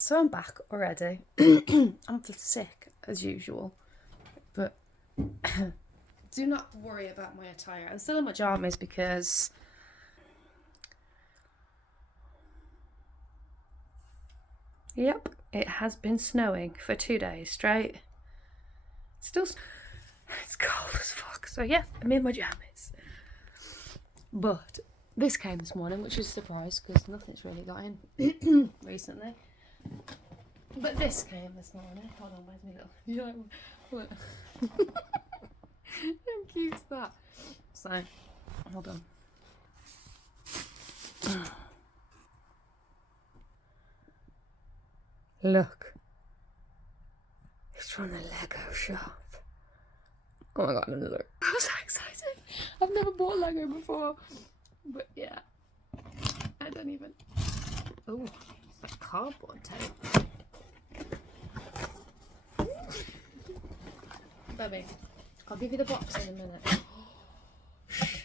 So I'm back already. I'm sick as usual, but do not worry about my attire. I'm still in my pajamas because yep, it has been snowing for 2 days straight. It's cold as fuck. So yes, I'm in my pajamas. But this came this morning, which is a surprise because nothing's really got in recently. But this came this morning. Hold on, where's my little... Look. How cute is that? So, hold on. Look. It's from the Lego shop. Oh my god, another. I'm so excited. I've never bought Lego before. But yeah. I don't even... Oh, it's like cardboard tape. Baby, I'll give you the box in a minute.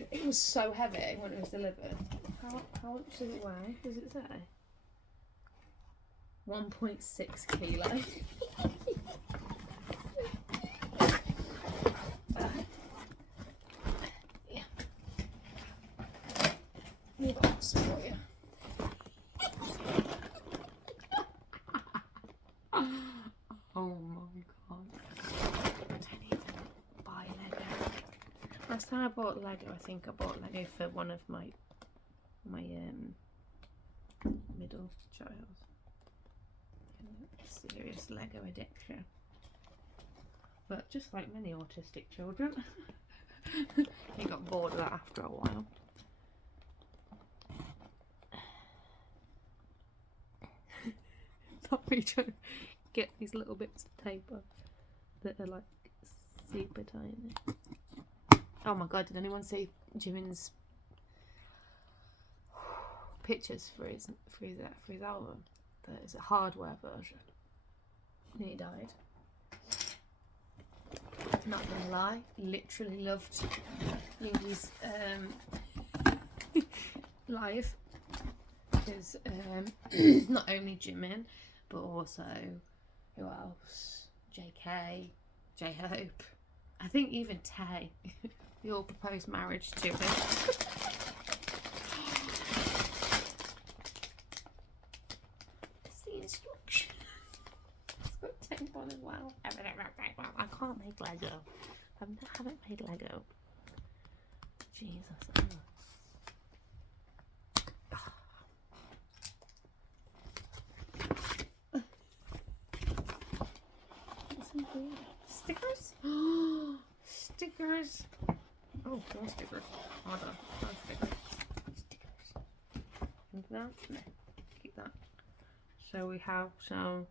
It was so heavy when it was delivered. How much does it weigh? Does it say? 1.6 kilo. Yeah. New box for you. Oh my god. I don't even buy Lego. Last time I bought Lego, I think I bought Lego for one of my middle child. Serious Lego addiction. But just like many autistic children, he got bored of that after a while. Not me trying to get these little bits of paper that are like super tiny. Oh my god, did anyone see Jimin's pictures for his album? That is a hardware version. He died. Not gonna lie, literally loved Yingy's live because not only Jimin but also who else? JK, J-Hope, I think even Tay. They all proposed marriage to him. It's the instruction. It's got tape on as well. I can't make Lego. I haven't made Lego. Jesus. Stickers? Stickers. Oh, more stickers. Hold on. No stickers. Stickers. And that? No. Keep that. So we have some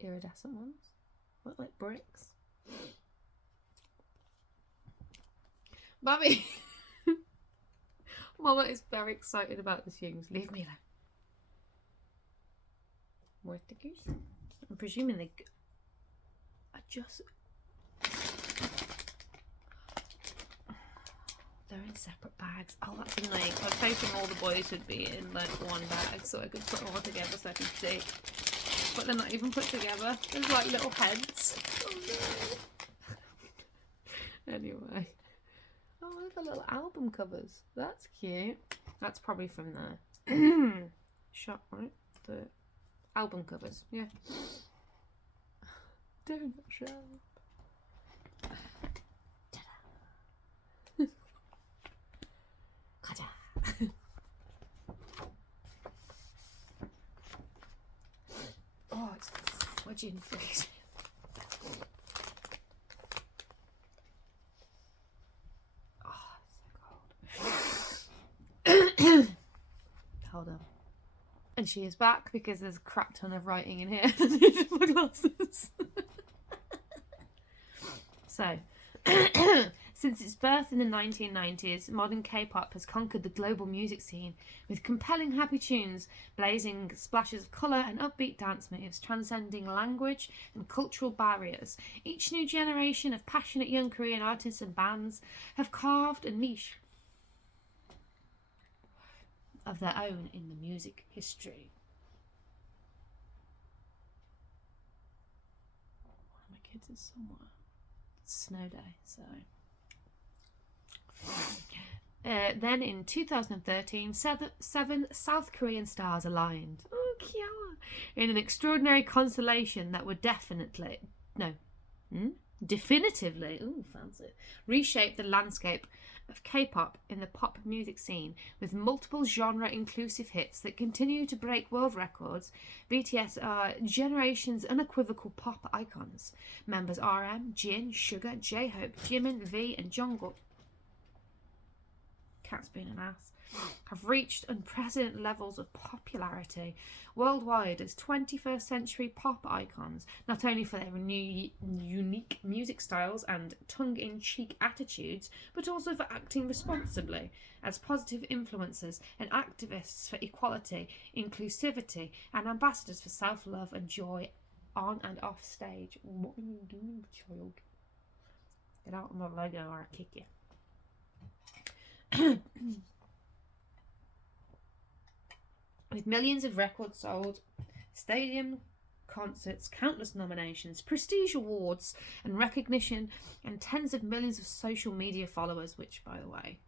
iridescent ones. Look like bricks. Mummy! Mama is very excited about the things. Leave me alone. More stickers. I'm presuming they are just... They're in separate bags. Oh, that's annoying. I was hoping all the boys would be in like one bag so I could put them all together so I can see. But they're not even put together. There's like little heads. Oh no. Anyway. Oh, look at little album covers. That's cute. That's probably from the shop, right? The album covers, yeah. Donut shop. Oh, it's fudging freezing. Oh, it's so cold. Hold on. And she is back because there's a crap ton of writing in here. My glasses. So, since its birth in the 1990s, modern K-pop has conquered the global music scene with compelling happy tunes, blazing splashes of colour and upbeat dance moves, transcending language and cultural barriers. Each new generation of passionate young Korean artists and bands have carved a niche of their own in the music history. kids is somewhere. It's snow day, so. Then in 2013, seven South Korean stars aligned. Oh, Kiara! In an extraordinary constellation that would definitively, ooh, fancy, reshape the landscape of K-pop in the pop music scene with multiple genre-inclusive hits that continue to break world records. BTS are generation's unequivocal pop icons. Members RM, Jin, Suga, J-Hope, Jimin, V, and Jungkook, cat's being an ass, have reached unprecedented levels of popularity worldwide as 21st century pop icons, not only for their unique music styles and tongue-in-cheek attitudes, but also for acting responsibly as positive influencers and activists for equality, inclusivity, and ambassadors for self-love and joy on and off stage. What are you doing, child? Get out of my logo or I'll kick you. With millions of records sold, stadium concerts, countless nominations, prestige awards and recognition, and tens of millions of social media followers, which, by the way,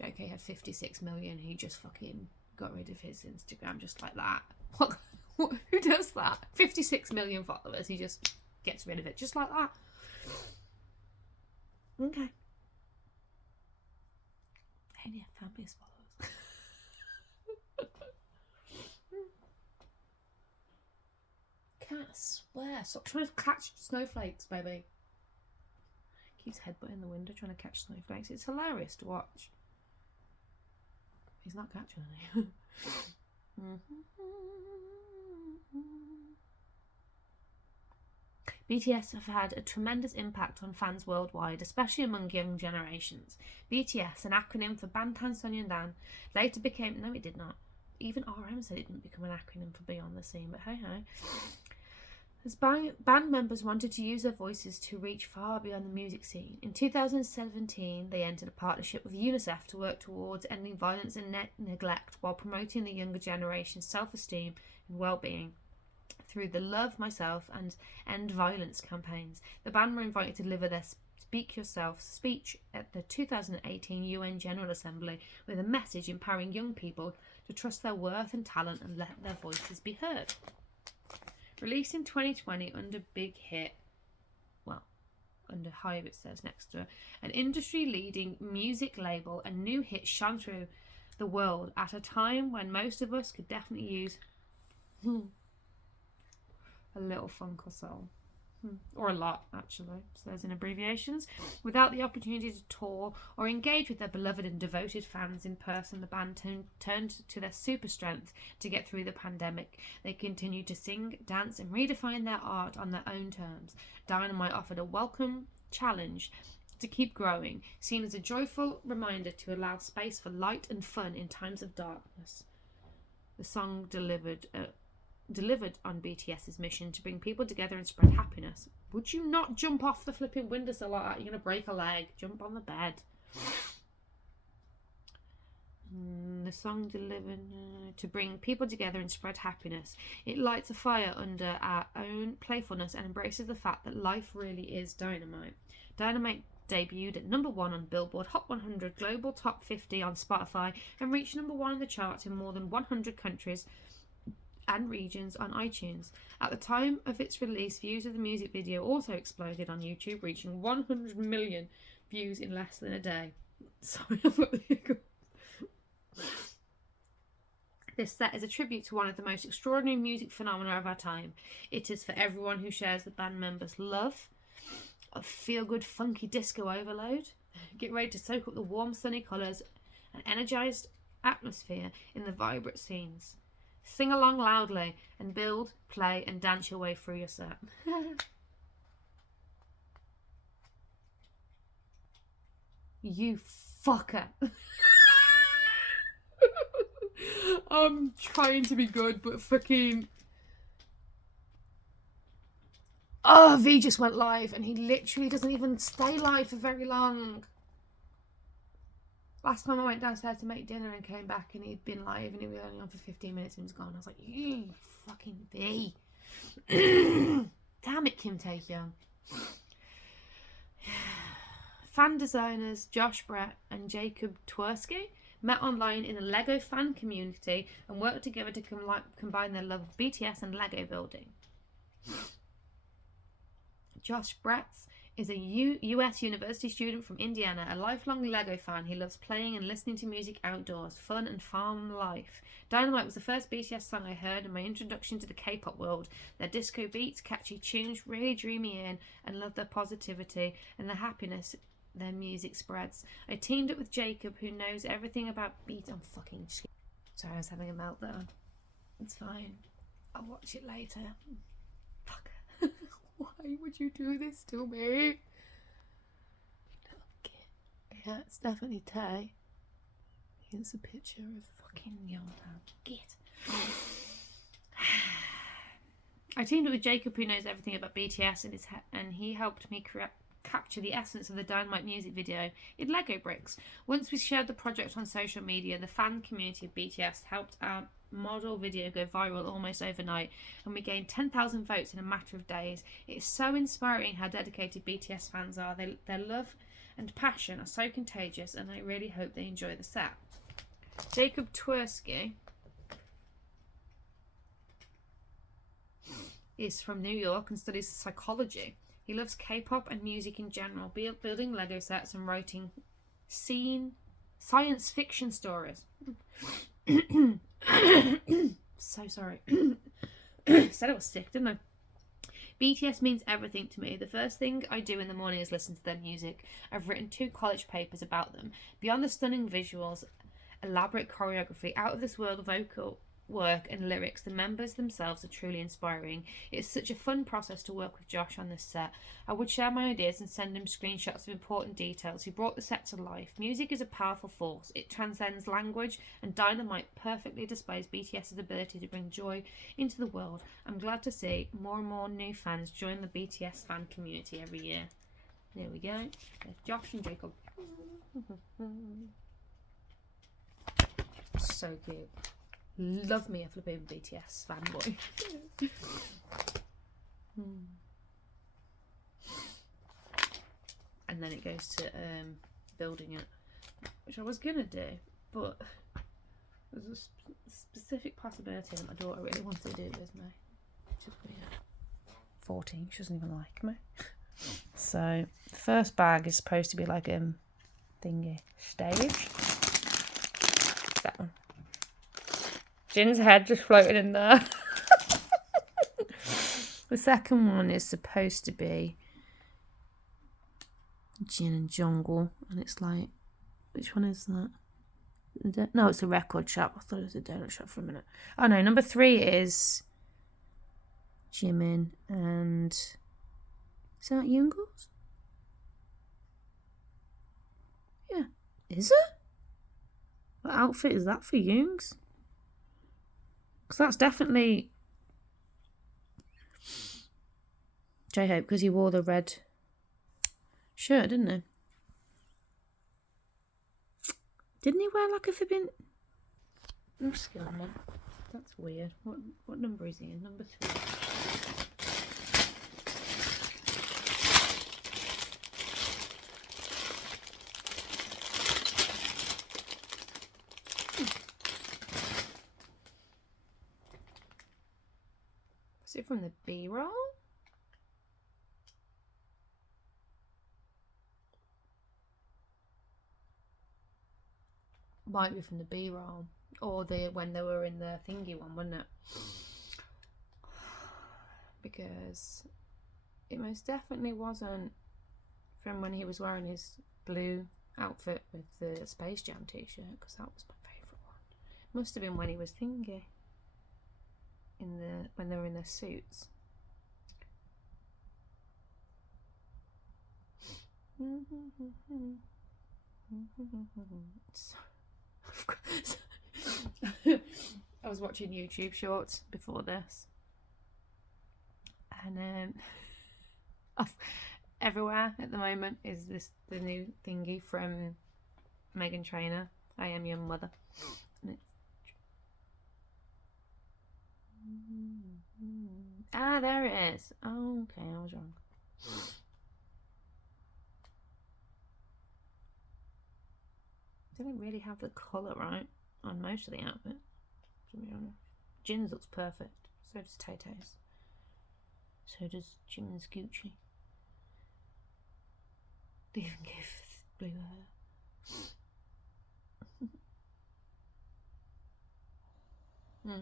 JK had 56 million. He just fucking got rid of his Instagram just like that. What? Who does that? 56 million followers. He just gets rid of it just like that. Okay. Hey, yeah, fan-based followers. Can't swear. Stop trying to catch snowflakes, baby. Keeps headbutting the window trying to catch snowflakes. It's hilarious to watch. He's not catching any. BTS have had a tremendous impact on fans worldwide, especially among young generations. BTS, an acronym for Bangtan Sonyeondan, later became... No, it did not. Even RM said it didn't become an acronym for Beyond the Scene, but hey. As band members wanted to use their voices to reach far beyond the music scene. In 2017, they entered a partnership with UNICEF to work towards ending violence and neglect while promoting the younger generation's self-esteem and well-being through the Love Myself and End Violence campaigns. The band were invited to deliver their Speak Yourself speech at the 2018 UN General Assembly with a message empowering young people to trust their worth and talent and let their voices be heard. Released in 2020 under Big Hit, under Hive it says next to it, an industry-leading music label, a new hit shone through the world at a time when most of us could definitely use a little funk or soul. Or a lot, actually, says in abbreviations. Without the opportunity to tour or engage with their beloved and devoted fans in person, the band turned to their super strength to get through the pandemic. They continued to sing, dance, and redefine their art on their own terms. Dynamite offered a welcome challenge to keep growing, seen as a joyful reminder to allow space for light and fun in times of darkness. The song delivered on BTS's mission to bring people together and spread happiness. Would you not jump off the flipping windowsill like that? You're going to break a leg. Jump on the bed. The song delivered to bring people together and spread happiness. It lights a fire under our own playfulness and embraces the fact that life really is dynamite. Dynamite debuted at number 1 on Billboard Hot 100 Global Top 50 on Spotify and reached number 1 in the charts in more than 100 countries and regions on iTunes. At the time of its release, views of the music video also exploded on YouTube, reaching 100 million views in less than a day. Sorry, I've got the hiccups. This set is a tribute to one of the most extraordinary music phenomena of our time. It is for everyone who shares the band members' love of feel-good, funky disco overload. Get ready to soak up the warm, sunny colours and energised atmosphere in the vibrant scenes. Sing along loudly and build, play, and dance your way through your set. You fucker. I'm trying to be good, but fucking... Oh, V just went live, and he literally doesn't even stay live for very long. Last time I went downstairs to make dinner and came back and he'd been live and he was only on for 15 minutes and he was gone. I was like, you fucking V. Damn it, Kim Taehyung. Fan designers Josh Brett and Jacob Twersky met online in a Lego fan community and worked together to combine their love of BTS and Lego building. Josh Brett is a US university student from Indiana, a lifelong Lego fan. He loves playing and listening to music outdoors, fun and farm life. Dynamite was the first BTS song I heard and my introduction to the K-pop world. Their disco beats, catchy tunes really drew me in, and love their positivity and the happiness their music spreads. I teamed up with Jacob, who knows everything about I'm fucking shit. Sorry, I was having a meltdown. It's fine. I'll watch it later. Fuck. Why would you do this to me? Yeah, it's definitely Tay. Here's a picture of fucking Yontan. Get. I teamed up with Jacob, who knows everything about BTS, and he helped me capture the essence of the Dynamite music video in Lego bricks. Once we shared the project on social media, the fan community of BTS helped our model video go viral almost overnight, and we gained 10,000 votes in a matter of days. It is so inspiring how dedicated BTS fans are. Their love and passion are so contagious, and I really hope they enjoy the set. Jacob Twersky is from New York and studies psychology. He loves K-pop and music in general, building Lego sets and writing science fiction stories. So sorry. Said I was sick, didn't I? BTS means everything to me. The first thing I do in the morning is listen to their music. I've written 2 college papers about them. Beyond the stunning visuals, elaborate choreography, out of this world vocal work and lyrics, the members themselves are truly inspiring. It's such a fun process to work with Josh on this set. I would share my ideas and send him screenshots of important details. He brought the set to life. Music is a powerful force. It transcends language, and Dynamite perfectly displays BTS's ability to bring joy into the world. I'm glad to see more and more new fans join the BTS fan community every year. There we go. There's Josh and Jacob. So cute. Love me a flipping BTS fanboy. And then it goes to building it, which I was gonna do, but there's a specific possibility that my daughter really wanted to do it with me, which is weird. 14, she doesn't even like me. So the first bag is supposed to be like thingy stage. That one. Jin's head just floated in there. The second one is supposed to be Jin and Jungle, and it's like, which one is that? No, it's a record shop. I thought it was a donut shop for a minute. Oh no, number 3 is Jimin and is that Youngles? Yeah, is it? What outfit is that for Youngs? Because that's definitely J-Hope, because he wore the red shirt, didn't he? Didn't he wear like a flipping muscular one? That's weird. What number is he in? Number 3. Is it from the B-roll? Might be from the B-roll, or when they were in the thingy one, wasn't it? Because it most definitely wasn't from when he was wearing his blue outfit with the Space Jam t-shirt, because that was my favourite one. Must have been when he was thingy. When they were in their suits. I was watching YouTube shorts before this, and everywhere at the moment is the new thingy from Meghan Trainor, I Am Your Mother. Ah, there it is. Oh, okay, I was wrong. Didn't really have the colour right on most of the outfit, to be honest. Jin's looks perfect. So does Tay-Tay's. So does Jimin's Gucci. They even gave blue hair.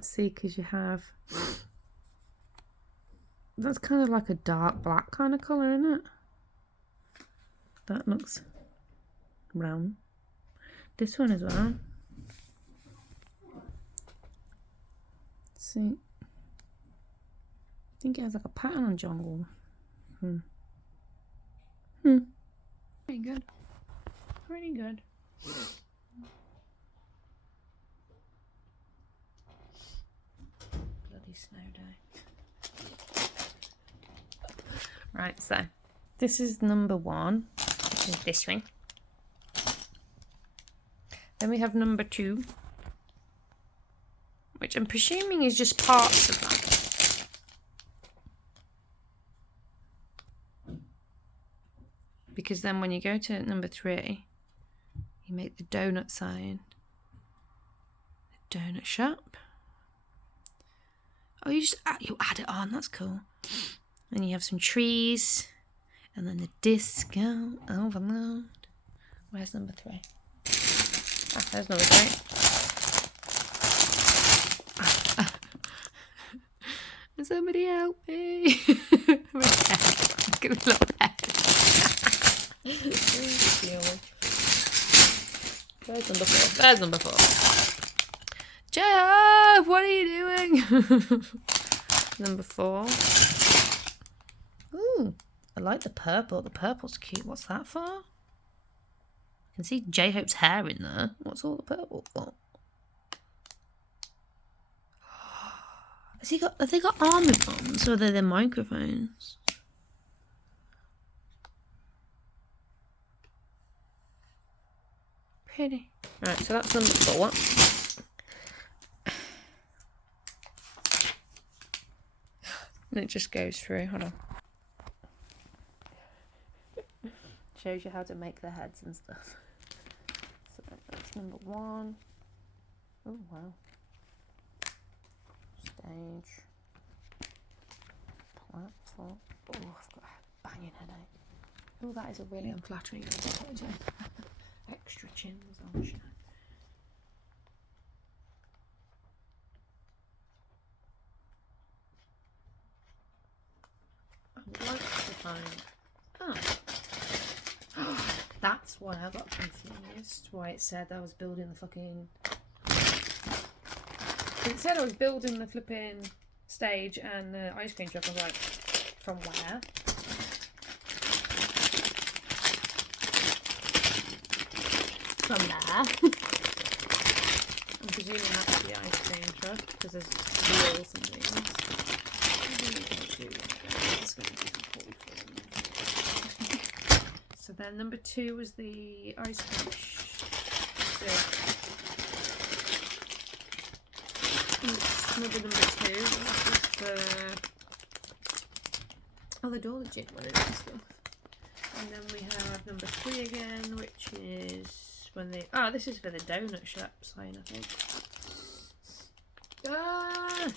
See, because you have... That's kind of like a dark black kind of colour, isn't it? That looks brown. This one as well. See, I think it has like a pattern on jungle. Pretty good. Pretty good. Bloody snow day. Right, so this is number 1, which is this one. Then we have number 2, which I'm presuming is just parts of that. Because then when you go to number 3, you make the donut sign. The donut shop. Oh, you add it on, that's cool. Then you have some trees. And then the disco overload. Where's number 3? Ah, there's number 3. Somebody help me. Look at the little head. There's number 4. There's number 4. Jeff, what are you doing? Number 4. Ooh, I like the purple. The purple's cute. What's that for? I can see J-Hope's hair in there. What's all the purple for? Have they got army bombs or are they their microphones? Pretty. Right, so that's number 4. And it just goes through. Hold on. Shows you how to make the heads and stuff. So that's number 1. Oh wow. Stage. Platform. Oh, I've got a banging headache. Oh, that is a really unflattering photo. Extra chins on show. I would like to find... Oh. That's why I got confused. Why it said I was building the fucking... It said I was building the flipping stage and the ice cream truck. I was like, from where? From there. I'm presuming that's the ice cream truck because there's wheels and things. So then number 2 was the ice cream Number 2 was the... Oh, the door legit one and stuff. And then we have number 3 again, which is when they... Oh, this is for the donut shop sign, I think. Ah!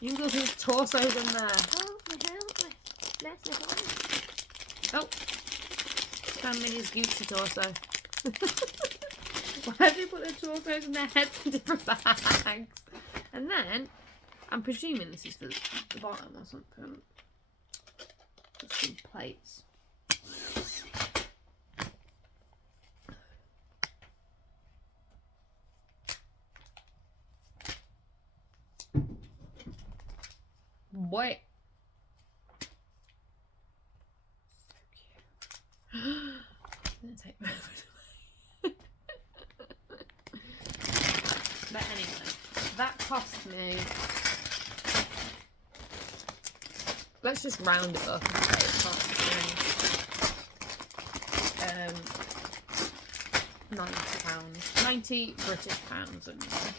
You can go through torsos in there. Help me, help me. Let me go. Oh! Standing his Gucci torso. Why do they put their torsos and their heads in different bags? And then, I'm presuming this is for the bottom or something. There's some plates. Wait. So cute. I'm gonna take my foot away. But anyway, that cost me. Let's just round it up and say it cost me £90. 90 British pounds and more.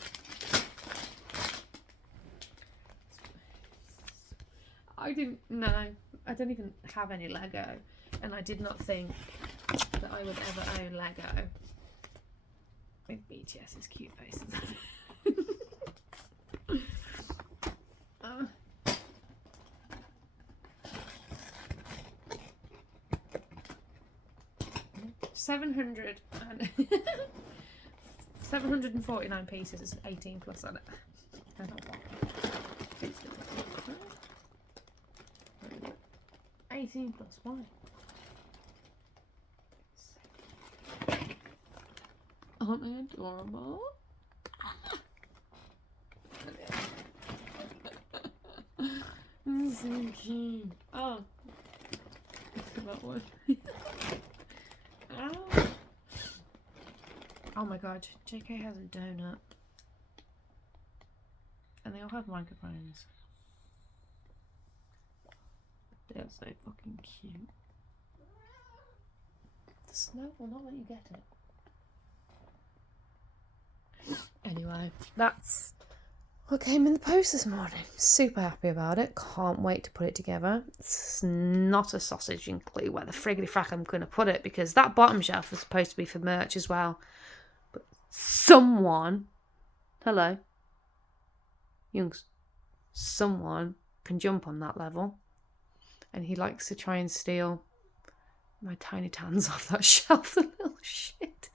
I don't even have any Lego, and I did not think that I would ever own Lego. With BTS's cute faces. 749 pieces is 18 plus on it. I don't want it. 18 plus 1. Aren't they adorable? So cute. Oh, that one. Ow. Oh my god, JK has a donut. And they all have microphones. They're so fucking cute. The snow will not let you get it. Anyway, that's what came in the post this morning. Super happy about it. Can't wait to put it together. It's not a sausage and clue where the friggity frack I'm going to put it, because that bottom shelf was supposed to be for merch as well. But someone, hello, Youngs, someone can jump on that level, and he likes to try and steal my tiny tans off that shelf, the little shit.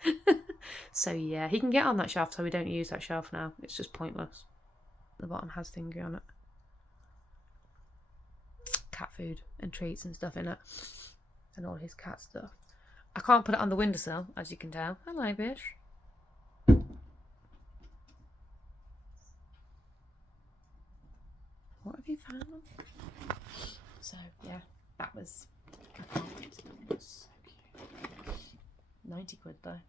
So yeah, he can get on that shelf, so we don't use that shelf now. It's just pointless. The bottom has thingy on it. Cat food and treats and stuff in it. And all his cat stuff. I can't put it on the windowsill, as you can tell. Hello, bitch. What have you found? So yeah, that was, I can't wait. It was so cute. 90 quid though.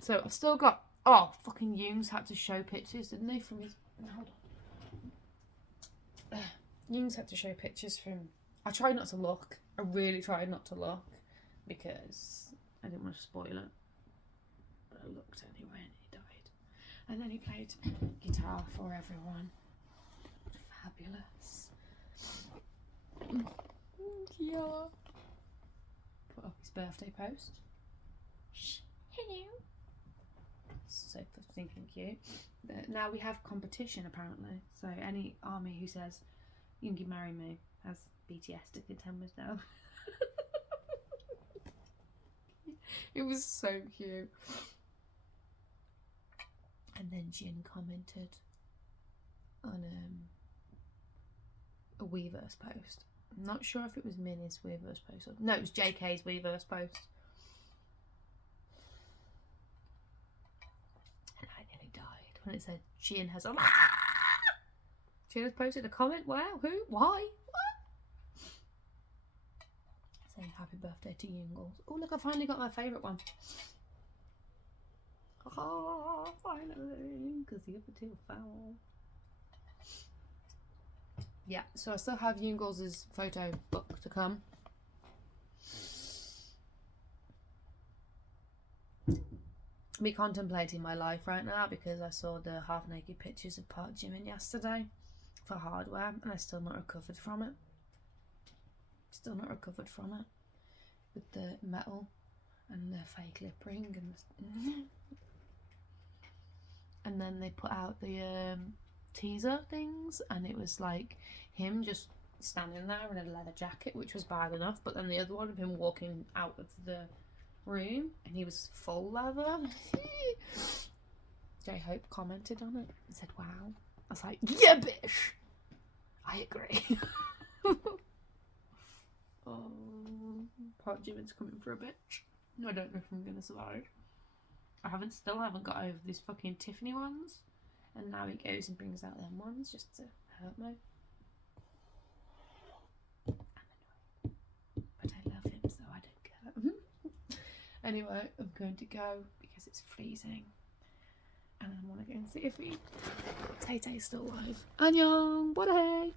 So I've still got, oh, fucking Youngs had to show pictures, didn't they, from his, hold on. Youngs had to show pictures from, I tried not to look. I really tried not to look, because I didn't want to spoil it. But I looked anyway and he died. And then he played guitar for everyone. Fabulous. Yeah. Put up his birthday post. Hello. So thinking cute. But now we have competition apparently. So any army who says you can marry me has BTS to contend with now. It was so cute. And then Jin commented on a Weverse post. I'm not sure if it was Minnie's Weverse post. No, it was JK's Weverse post. And I nearly died when it said Jin has a... Jin has posted a comment. Wow, who? Why? What? Saying happy birthday to Yungles. Oh look, I finally got my favourite one. Oh, finally, because the other two are foul. Yeah, so I still have Yungles' photo book to come. I'm contemplating my life right now because I saw the half-naked pictures of Park Jimin yesterday for hardware, and I'm still not recovered from it. Still not recovered from it. With the metal and the fake lip ring and the... And then they put out the teaser things, and it was like him just standing there in a leather jacket, which was bad enough, but then the other one of him walking out of the room and he was full leather. J-Hope commented on it and said, wow. I was like, yeah, bitch, I agree. Oh, Park Jimin's coming for a bitch. I don't know if I'm gonna survive. I still haven't got over these fucking Tiffany ones, and now he goes and brings out them ones just to hurt me. I'm annoyed, but I love him, so I don't care. Anyway, I'm going to go because it's freezing, and I want to go and see if Tay Tay's still alive. Annyeong, what a hey.